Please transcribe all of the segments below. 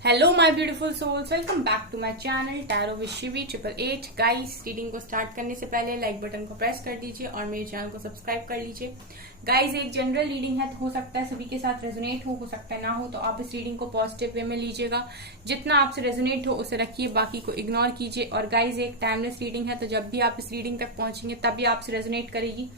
Hello my beautiful souls, welcome back to my channel tarot with Shivi 888। Guys, reading को start करने से पहले like button को press कर दीजिए और मेरे चैनल को सब्सक्राइब कर लीजिए। गाइस, एक जनरल रीडिंग है, तो हो सकता है सभी के साथ रेजोनेट हो सकता है ना हो, तो आप इस रीडिंग को पॉजिटिव वे में लीजिएगा। जितना आपसे रेजोनेट हो उसे रखिए, बाकी को इग्नोर कीजिए। और गाइस, एक टाइमलेस रीडिंग है, तो जब भी आप इस रीडिंग तक पहुंचेंगे तभी आपसे रेजोनेट करेगी।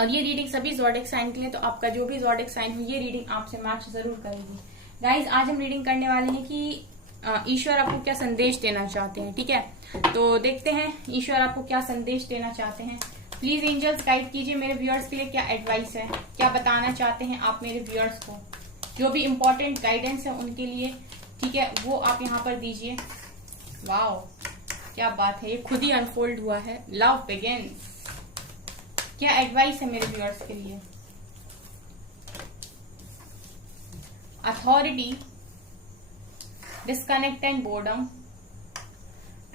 और ये रीडिंग सभी ज़ोडिएक साइन के लिए, तो आपका जो भी ज़ोडिएक साइन हो ये रीडिंग आपसे मैच जरूर करेगी। गाइज, आज हम रीडिंग करने वाले हैं कि ईश्वर आपको क्या संदेश देना चाहते हैं। ठीक है, तो देखते हैं ईश्वर आपको क्या संदेश देना चाहते हैं। प्लीज एंजल्स गाइड कीजिए मेरे व्यूअर्स के लिए, क्या एडवाइस है, क्या बताना चाहते हैं आप मेरे व्यूअर्स को। जो भी इंपॉर्टेंट गाइडेंस है उनके लिए, ठीक है, वो आप यहाँ पर दीजिए। वाओ, क्या बात है, ये खुद ही अनफोल्ड हुआ है। Love begins. क्या एडवाइस है मेरे व्यूअर्स के लिए। Authority, disconnect and boredom,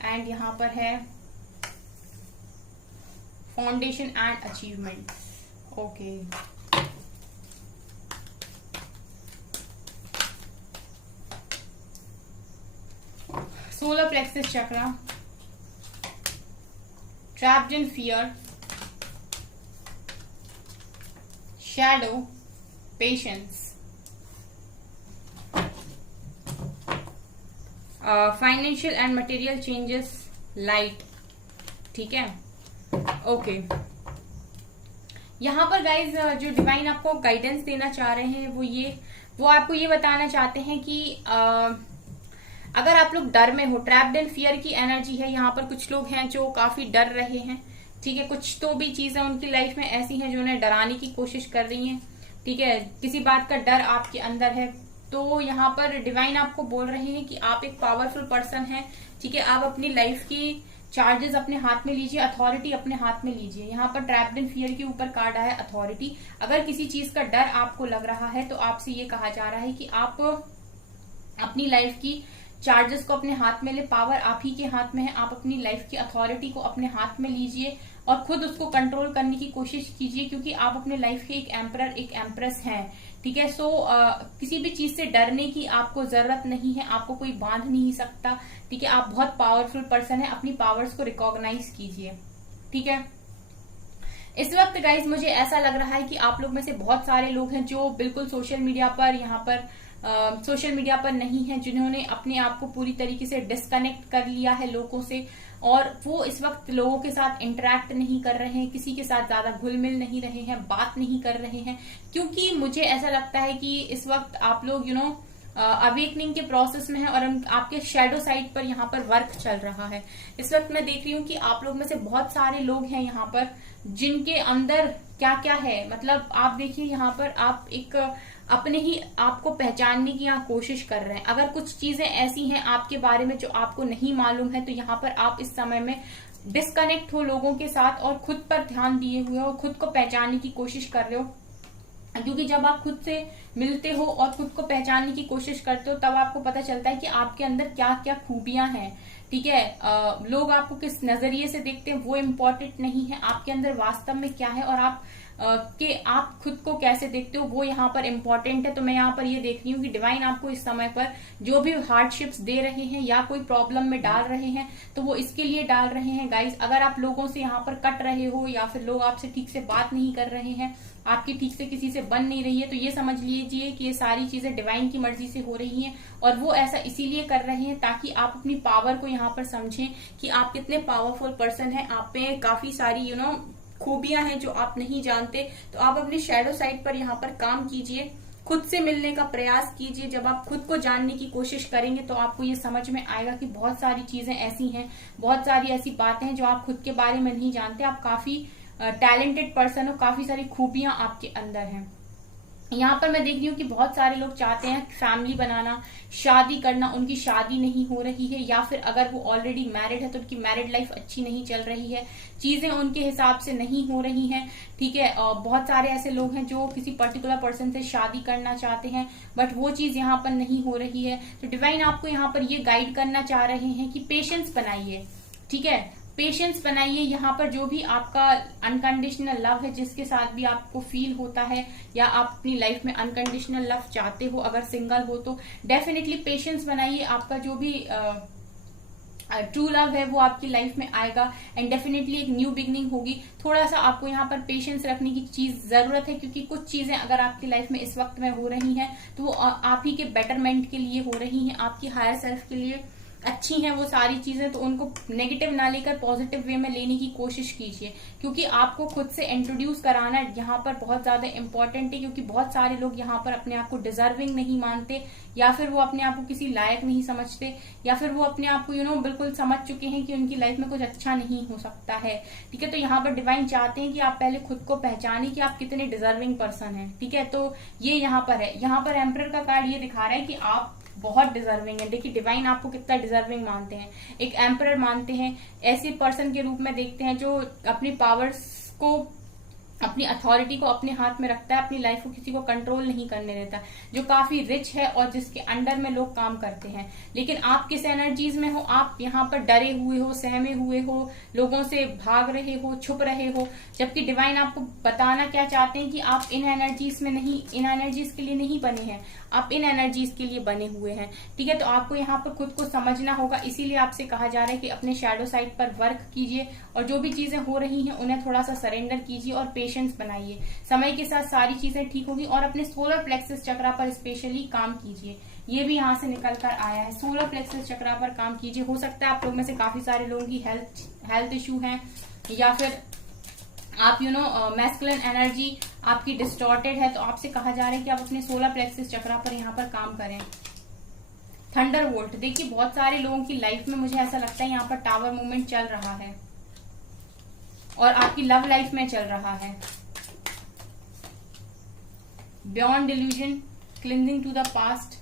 and यहां पर है foundation and achievement. Okay, solar plexus chakra, trapped in fear, shadow, patience, financial and material changes, light. ठीक है, ओके। यहां पर गाइज जो डिवाइन आपको गाइडेंस देना चाह रहे हैं वो आपको ये बताना चाहते हैं कि अगर आप लोग डर में हो, ट्रैप्ड इन फियर की एनर्जी है यहाँ पर। कुछ लोग हैं जो काफी डर रहे हैं। ठीक है, कुछ तो भी चीजें उनकी लाइफ में ऐसी हैं जो उन्हें डराने की कोशिश कर रही हैं। ठीक है, किसी बात का डर आपके अंदर है, तो यहाँ पर डिवाइन आपको बोल रहे हैं कि आप एक पावरफुल पर्सन हैं। ठीक है, आप अपनी लाइफ की चार्जेस अपने हाथ में लीजिए, अथॉरिटी अपने हाथ में लीजिए। यहाँ पर ट्रैप्ड इन फियर के ऊपर कार्ड आया अथॉरिटी। अगर किसी चीज का डर आपको लग रहा है तो आपसे ये कहा जा रहा है कि आप अपनी लाइफ की चार्जेस को अपने हाथ में ले। पावर आप ही के हाथ में है, आप अपनी लाइफ की अथॉरिटी को अपने हाथ में लीजिए और खुद उसको कंट्रोल करने की कोशिश कीजिए, क्योंकि आप अपने लाइफ के एक एम्परर, एक एम्प्रेस हैं। ठीक है, सो किसी भी चीज से डरने की आपको जरूरत नहीं है, आपको कोई बांध नहीं सकता। ठीक है, आप बहुत पावरफुल पर्सन है, अपनी पावर्स को रिकॉग्नाइज कीजिए। ठीक है, इस वक्त गाइज मुझे ऐसा लग रहा है कि आप लोग में से बहुत सारे लोग हैं जो बिल्कुल सोशल मीडिया पर सोशल मीडिया पर नहीं है, जिन्होंने अपने आप को पूरी तरीके से डिस्कनेक्ट कर लिया है लोगों से, और वो इस वक्त लोगों के साथ इंटरेक्ट नहीं कर रहे हैं, किसी के साथ ज्यादा घुल मिल नहीं रहे हैं, बात नहीं कर रहे हैं। क्योंकि मुझे ऐसा लगता है कि इस वक्त आप लोग अवेकनिंग के प्रोसेस में है और आपके शेडो साइड पर यहाँ पर वर्क चल रहा है। इस वक्त मैं देख रही हूँ कि आप लोग में से बहुत सारे लोग हैं यहाँ पर जिनके अंदर क्या क्या है। मतलब आप देखिए, यहाँ पर आप एक अपने ही आपको पहचानने की यहाँ कोशिश कर रहे हैं। अगर कुछ चीजें ऐसी हैं आपके बारे में जो आपको नहीं मालूम है, तो यहाँ पर आप इस समय में डिस्कनेक्ट हो लोगों के साथ और खुद पर ध्यान दिए हुए हो, खुद को पहचानने की कोशिश कर रहे हो। क्योंकि जब आप खुद से मिलते हो और खुद को पहचानने की कोशिश करते हो, तब आपको पता चलता है कि आपके अंदर क्या क्या खूबियां हैं। ठीक है, लोग आपको किस नजरिए से देखते हैं वो इम्पोर्टेंट नहीं है, आपके अंदर वास्तव में क्या है और आप खुद को कैसे देखते हो वो यहाँ पर इम्पोर्टेंट है। तो मैं यहाँ पर ये देख रही हूँ कि डिवाइन आपको इस समय पर जो भी हार्डशिप्स दे रहे हैं या कोई प्रॉब्लम में डाल रहे हैं, तो वो इसके लिए डाल रहे हैं। गाइज, अगर आप लोगों से यहाँ पर कट रहे हो या फिर लोग आपसे ठीक से बात नहीं कर रहे हैं, आपकी ठीक से किसी से बन नहीं रही है, तो ये समझ लीजिए कि ये सारी चीजें डिवाइन की मर्जी से हो रही हैं। और वो ऐसा इसीलिए कर रहे हैं ताकि आप अपनी पावर को यहाँ पर समझें कि आप कितने पावरफुल पर्सन हैं। आप में काफी सारी खूबियां हैं जो आप नहीं जानते। तो आप अपने शैडो साइड पर यहाँ पर काम कीजिए, खुद से मिलने का प्रयास कीजिए। जब आप खुद को जानने की कोशिश करेंगे तो आपको ये समझ में आएगा कि बहुत सारी चीजें ऐसी हैं, बहुत सारी ऐसी बातें हैं जो आप खुद के बारे में नहीं जानते। आप काफी टैलेंटेड पर्सन हो, काफी सारी खूबियां आपके अंदर हैं। यहाँ पर मैं देख रही हूँ कि बहुत सारे लोग चाहते हैं फैमिली बनाना, शादी करना, उनकी शादी नहीं हो रही है, या फिर अगर वो ऑलरेडी मैरिड है तो उनकी मैरिड लाइफ अच्छी नहीं चल रही है, चीजें उनके हिसाब से नहीं हो रही हैं। ठीक है, बहुत सारे ऐसे लोग हैं जो किसी पर्टिकुलर पर्सन से शादी करना चाहते हैं, बट वो चीज यहाँ पर नहीं हो रही है। तो डिवाइन आपको यहाँ पर ये गाइड करना चाह रहे हैं कि पेशेंस बनाइए। ठीक है, पेशेंस बनाइए। यहाँ पर जो भी आपका अनकंडीशनल लव है, जिसके साथ भी आपको फील होता है या आप अपनी लाइफ में अनकंडीशनल लव चाहते हो, अगर सिंगल हो तो डेफिनेटली पेशेंस बनाइए। आपका जो भी ट्रू लव है वो आपकी लाइफ में आएगा एंड डेफिनेटली एक न्यू बिगनिंग होगी। थोड़ा सा आपको यहाँ पर पेशेंस रखने की चीज जरूरत है, क्योंकि कुछ चीजें अगर आपकी लाइफ में इस वक्त में हो रही हैं तो वो आप ही के बेटरमेंट के लिए हो रही हैं, आपकी हायर सेल्फ के लिए अच्छी हैं वो सारी चीजें। तो उनको नेगेटिव ना लेकर पॉजिटिव वे में लेने की कोशिश कीजिए, क्योंकि आपको खुद से इंट्रोड्यूस कराना यहाँ पर बहुत ज्यादा इंपॉर्टेंट है। क्योंकि बहुत सारे लोग यहाँ पर अपने आप को डिजर्विंग नहीं मानते, या फिर वो अपने आप को किसी लायक नहीं समझते, या फिर वो अपने आप को बिल्कुल समझ चुके हैं कि उनकी लाइफ में कुछ अच्छा नहीं हो सकता है। ठीक है, तो यहाँ पर डिवाइन चाहते हैं कि आप पहले खुद को पहचाने कि आप कितने डिजर्विंग पर्सन हैं। ठीक है, तो ये यहाँ पर है। यहाँ पर एम्परर का कार्ड ये दिखा रहा है कि आप बहुत डिजर्विंग है। देखिए डिवाइन आपको कितना डिजर्विंग मानते हैं, एक एम्परर मानते हैं, ऐसे पर्सन के रूप में देखते हैं जो अपनी पावर्स को, अपनी अथॉरिटी को अपने हाथ में रखता है, अपनी लाइफ को किसी को कंट्रोल नहीं करने देता, जो काफी रिच है और जिसके अंडर में लोग काम करते हैं। लेकिन आप किस एनर्जीज में हो, आप यहाँ पर डरे हुए हो, सहमे हुए हो, लोगों से भाग रहे हो, छुप रहे हो, जबकि डिवाइन आपको बताना क्या चाहते हैं कि आप इन एनर्जीज में नहीं, इन एनर्जीज के लिए नहीं बने हैं, आप इन एनर्जीज के लिए बने हुए हैं। ठीक है, तो आपको यहाँ पर खुद को समझना होगा। इसीलिए आपसे कहा जा रहा है कि अपने शैडो साइड पर वर्क कीजिए और जो भी चीजें हो रही हैं उन्हें थोड़ा सा सरेंडर कीजिए और पेशेंस बनाइए। समय के साथ सारी चीजें ठीक होगी। और अपने सोलर प्लेक्सस चक्रा पर स्पेशली काम कीजिए। ये भी यहाँ से निकल कर आया है, सोलर प्लेक्सस चक्रा पर काम कीजिए। हो सकता है आप लोग में से काफी सारे लोगों की हेल्थ इश्यू है, या फिर आप मैस्कुलिन एनर्जी आपकी डिस्टॉर्टेड है, तो आपसे कहा जा रहा है कि आप अपने सोलर प्लेक्सस चक्रा पर यहाँ पर काम करें। थंडर वोल्ट, देखिए बहुत सारे लोगों की लाइफ में मुझे ऐसा लगता है यहाँ पर टावर मूवमेंट चल रहा है और आपकी लव लाइफ में चल रहा है। Beyond delusion, clinging to the past,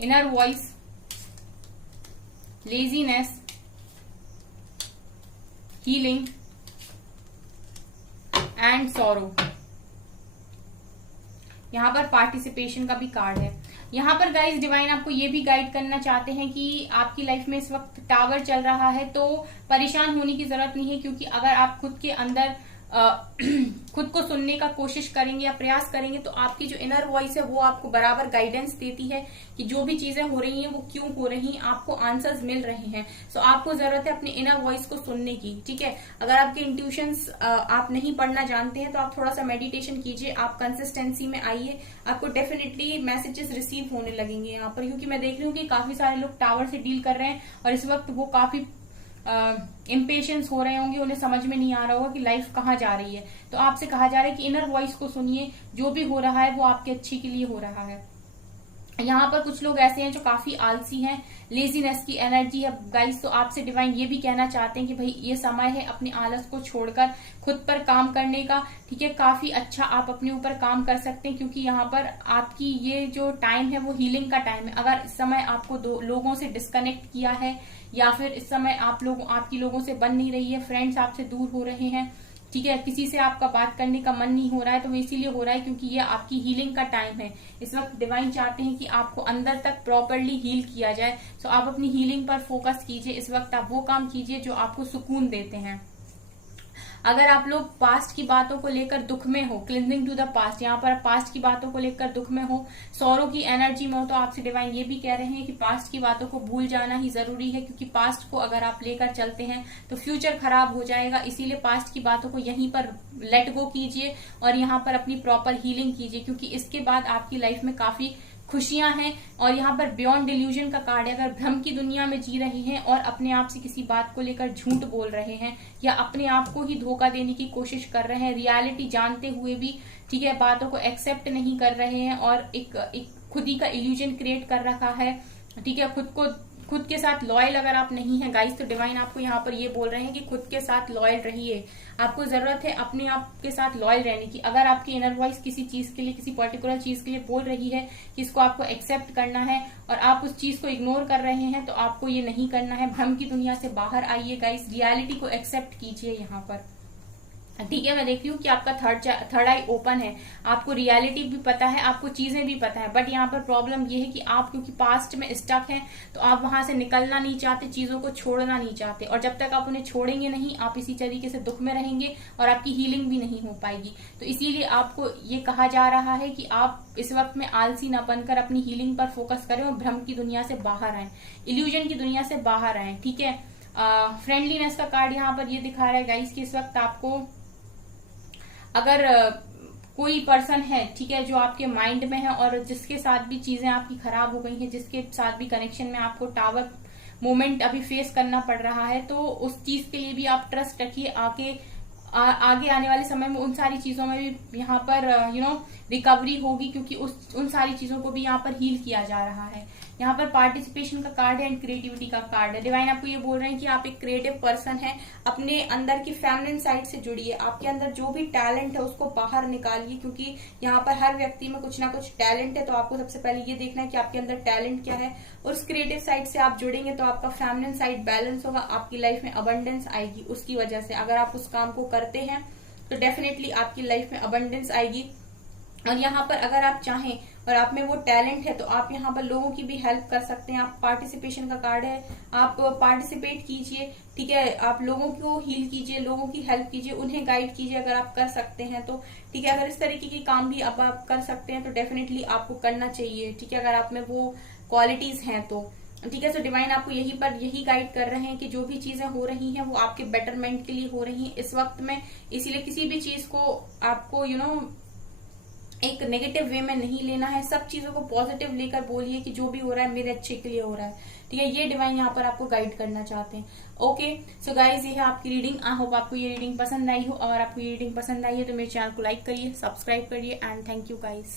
inner voice, laziness, healing and sorrow. यहाँ पर पार्टिसिपेशन का भी कार्ड है। यहाँ पर गाइस डिवाइन आपको ये भी गाइड करना चाहते हैं कि आपकी लाइफ में इस वक्त टावर चल रहा है तो परेशान होने की जरूरत नहीं है, क्योंकि अगर आप खुद के अंदर खुद को सुनने का कोशिश करेंगे या प्रयास करेंगे तो आपकी जो इनर वॉइस है वो आपको बराबर गाइडेंस देती है कि जो भी चीजें हो रही हैं वो क्यों हो रही हैं, आपको आंसर्स मिल रहे हैं। सो आपको जरूरत है अपनी इनर वॉइस को सुनने की। ठीक है, अगर आपके इंट्यूशंस आप नहीं पढ़ना जानते हैं तो आप थोड़ा सा मेडिटेशन कीजिए, आप कंसिस्टेंसी में आइए, आपको डेफिनेटली मैसेजेस रिसीव होने लगेंगे यहाँ पर। क्योंकि मैं देख रही हूँ कि काफी सारे लोग टावर से डील कर रहे हैं और इस वक्त वो काफी इम्पेशंस हो रहे होंगे, उन्हें समझ में नहीं आ रहा होगा कि लाइफ कहाँ जा रही है। तो आपसे कहा जा रहा है कि इनर वॉइस को सुनिए, जो भी हो रहा है वो आपके अच्छे के लिए हो रहा है। यहाँ पर कुछ लोग ऐसे हैं जो काफी आलसी हैं, लेजीनेस की एनर्जी है गाइस। तो आपसे डिवाइन ये भी कहना चाहते हैं कि भाई ये समय है अपने आलस को छोड़कर खुद पर काम करने का। ठीक है, काफी अच्छा आप अपने ऊपर काम कर सकते हैं, क्योंकि यहाँ पर आपकी ये जो टाइम है वो हीलिंग का टाइम है। अगर इस समय आपको लोगों से डिस्कनेक्ट किया है या फिर इस समय आपकी लोगों से बन नहीं रही है, फ्रेंड्स आपसे दूर हो रहे हैं, ठीक है, किसी से आपका बात करने का मन नहीं हो रहा है, तो वो इसीलिए हो रहा है क्योंकि ये आपकी हीलिंग का टाइम है। इस वक्त डिवाइन चाहते हैं कि आपको अंदर तक प्रॉपरली हील किया जाए। सो आप अपनी हीलिंग पर फोकस कीजिए। इस वक्त आप वो काम कीजिए जो आपको सुकून देते हैं। अगर आप लोग पास्ट की बातों को लेकर दुख में हो, क्लिंजिंग टू द पास्ट, यहाँ पर पास्ट की बातों को लेकर दुख में हो, सौरों की एनर्जी में हो, तो आपसे डिवाइन ये भी कह रहे हैं कि पास्ट की बातों को भूल जाना ही जरूरी है, क्योंकि पास्ट को अगर आप लेकर चलते हैं तो फ्यूचर खराब हो जाएगा। इसीलिए पास्ट की बातों को यहीं पर लेट गो कीजिए और यहाँ पर अपनी प्रॉपर हीलिंग कीजिए, क्योंकि इसके बाद आपकी लाइफ में काफी खुशियां हैं। और यहाँ पर बियॉन्ड डिल्यूजन का कार्ड है। अगर भ्रम की दुनिया में जी रहे हैं और अपने आप से किसी बात को लेकर झूठ बोल रहे हैं या अपने आप को ही धोखा देने की कोशिश कर रहे हैं, रियलिटी जानते हुए भी, ठीक है, बातों को एक्सेप्ट नहीं कर रहे हैं और एक खुद ही का इल्यूजन क्रिएट कर रखा है, ठीक है, खुद के साथ लॉयल अगर आप नहीं है गाइस, तो डिवाइन आपको यहाँ पर ये बोल रहे हैं कि खुद के साथ लॉयल रहिए। आपको जरूरत है अपने आप के साथ लॉयल रहने की। अगर आपकी इनर वॉइस किसी चीज के लिए, किसी पर्टिकुलर चीज के लिए बोल रही है कि इसको आपको एक्सेप्ट करना है और आप उस चीज को इग्नोर कर रहे हैं, तो आपको ये नहीं करना है। भ्रम की दुनिया से बाहर आइए गाइस, रियलिटी को एक्सेप्ट कीजिए यहाँ पर। ठीक है, मैं देख रही हूँ कि आपका थर्ड आई ओपन है, आपको रियलिटी भी पता है, आपको चीजें भी पता है, बट यहाँ पर प्रॉब्लम ये है कि आप क्योंकि पास्ट में स्टक हैं तो आप वहां से निकलना नहीं चाहते, चीजों को छोड़ना नहीं चाहते, और जब तक आप उन्हें छोड़ेंगे नहीं आप इसी तरीके से दुख में रहेंगे और आपकी हीलिंग भी नहीं हो पाएगी। तो इसीलिए आपको ये कहा जा रहा है कि आप इस वक्त में आलसी न बनकर अपनी हीलिंग पर फोकस करें और भ्रम की दुनिया से बाहर आए, इल्यूजन की दुनिया से बाहर आए। ठीक है, फ्रेंडलीनेस का कार्ड यहाँ पर ये दिखा रहा है गाइस कि इस वक्त आपको अगर कोई पर्सन है, ठीक है, जो आपके माइंड में है और जिसके साथ भी चीजें आपकी खराब हो गई हैं, जिसके साथ भी कनेक्शन में आपको टावर मोमेंट अभी फेस करना पड़ रहा है, तो उस चीज के लिए भी आप ट्रस्ट रखिए। आगे आने वाले समय में उन सारी चीजों में भी यहाँ पर रिकवरी होगी, क्योंकि उन सारी चीजों को भी यहाँ पर हील किया जा रहा है। यहाँ पर पार्टिसिपेशन का कार्ड है एंड क्रिएटिविटी का कार्ड है। डिवाइन आपको ये बोल रहे हैं कि आप एक क्रिएटिव पर्सन हैं, अपने अंदर की फेमिनिन साइड से जुड़िए, आपके अंदर जो भी टैलेंट है उसको बाहर निकालिए, क्योंकि यहाँ पर हर व्यक्ति में कुछ ना कुछ टैलेंट है। तो आपको सबसे पहले ये देखना है कि आपके अंदर टैलेंट क्या है, और उस क्रिएटिव साइड से आप जुड़ेंगे तो आपका फेमिनिन साइड बैलेंस होगा, आपकी लाइफ में अबंडेंस आएगी। उसकी वजह से अगर आप उस काम को करते हैं तो डेफिनेटली आपकी लाइफ में अबंडेंस आएगी। और यहाँ पर अगर आप चाहें और आप में वो टैलेंट है तो आप यहाँ पर लोगों की भी हेल्प कर सकते हैं। आप पार्टिसिपेशन का कार्ड है, आप पार्टिसिपेट कीजिए, ठीक है, आप लोगों को हील कीजिए, लोगों की हेल्प कीजिए, उन्हें गाइड कीजिए अगर आप कर सकते हैं तो। ठीक है, अगर इस तरीके की काम भी अब आप कर सकते हैं तो डेफिनेटली आपको करना चाहिए। ठीक है, अगर आप में वो क्वालिटीज हैं तो। ठीक है, सो डिवाइन आपको यही गाइड कर रहे हैं कि जो भी चीजें हो रही हैं वो आपके बेटरमेंट के लिए हो रही हैं इस वक्त में। इसीलिए किसी भी चीज को आपको एक नेगेटिव वे में नहीं लेना है, सब चीजों को पॉजिटिव लेकर बोलिए कि जो भी हो रहा है मेरे अच्छे के लिए हो रहा है। ठीक है, ये डिवाइन यहाँ पर आपको गाइड करना चाहते हैं। ओके, सो गाइज ये है आपकी रीडिंग। आई होप आपको ये रीडिंग पसंद आई हो। अगर आपको ये रीडिंग पसंद आई है तो मेरे चैनल को लाइक करिए, सब्सक्राइब करिए एंड थैंक यू गाइज।